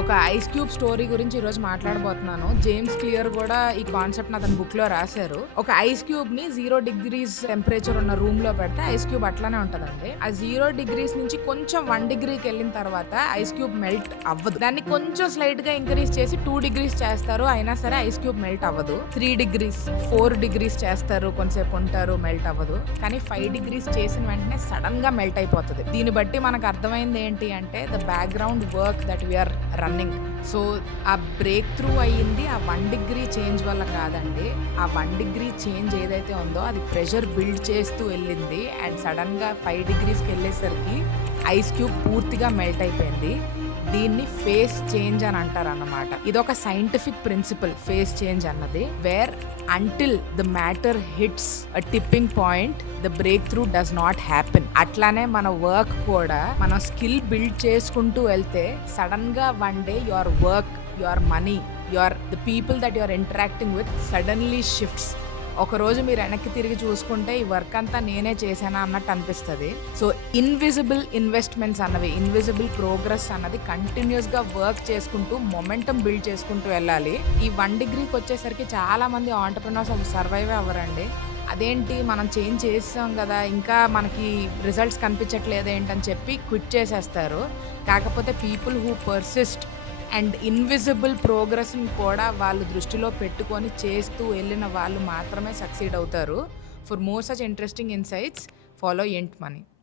ఒక ice cube story గురించి ఈరోజు మాట్లాడబోతున్నాను. జేమ్స్ క్లియర్ కూడా ఈ కాన్సెప్ట్‌ని అతని బుక్‌లో రాశారు. ఒక ఐస్ క్యూబ్‌ని 0 డిగ్రీస్ టెంపరేచర్ ఉన్న రూమ్‌లో పెడితే ఐస్ క్యూబ్ అట్లానే ఉంటదండి. ఆ 0 డిగ్రీస్ నుంచి కొంచెం 1 డిగ్రీకెళ్ళిన తర్వాత ఐస్ క్యూబ్ మెల్ట్ అవ్వదు. దాన్ని కొంచెం స్లైట్‌గా ఇంక్రీజ్ చేసి 2 డిగ్రీస్ చేస్తారు. అయినా సరే ఐస్ క్యూబ్ మెల్ట్ అవ్వదు. 3 డిగ్రీస్, 4 డిగ్రీస్ చేస్తారు. కొంతసేపు ఉంటారు, మెల్ట్ అవ్వదు. కానీ 5 డిగ్రీస్ చేసిన వెంటనే సడెన్‌గా మెల్ట్ అయిపోతది. దీన్ని బట్టి మనకు అర్థమైంది ఏంటి అంటే the background work that we are running. So ఆ బ్రేక్ త్రూ అయ్యింది ఆ 1 డిగ్రీ చేంజ్ వల్ల కాదండి. ఆ 1 డిగ్రీ చేంజ్ ఏదైతే ఉందో అది ప్రెషర్ బిల్డ్ చేస్తూ వెళ్ళింది. అండ్ సడన్‌గా 5 డిగ్రీస్‌కి వెళ్ళేసరికి ఐస్ క్యూబ్ పూర్తిగా మెల్ట్ అయిపోయింది. దీన్ని ఫేస్ చేంజ్ అని అంటారన్నమాట. ఇదొక సైంటిఫిక్ ప్రిన్సిపల్ ఫేస్ చేంజ్ అన్నది. Where until the matter hits a tipping point the breakthrough does not happen. అట్లానే మన వర్క్ కూడా మనం స్కిల్ బిల్డ్ చేసుకుంటూ వెళ్తే సడన్ గా one day your work, your money, the people that your interacting with suddenly shifts. ఒకరోజు మీరు వెనక్కి తిరిగి చూసుకుంటే ఈ వర్క్ అంతా నేనే చేశానా అన్నట్టు అనిపిస్తుంది. సో ఇన్విజిబుల్ ఇన్వెస్ట్మెంట్స్ అన్నవి, ఇన్విజిబుల్ ప్రోగ్రెస్ అన్నది కంటిన్యూస్గా వర్క్ చేసుకుంటూ మొమెంటం బిల్డ్ చేసుకుంటూ వెళ్ళాలి. ఈ 1 డిగ్రీకి వచ్చేసరికి చాలా మంది ఆంటర్‌ప్రెన్యూర్స్ అసలు సర్వైవే అవ్వరండి. అదేంటి మనం చేంజ్ చేసాం కదా, ఇంకా మనకి రిజల్ట్స్ కనిపించట్లేదు ఏంటని చెప్పి క్విట్ చేసేస్తారు. కాకపోతే people who persist and invisible ప్రోగ్రెస్‌ని కూడా వాళ్ళు దృష్టిలో పెట్టుకొని చేస్తూ వెళ్ళిన వాళ్ళు మాత్రమే సక్సీడ్ అవుతారు. For more such interesting insights follow Ant money.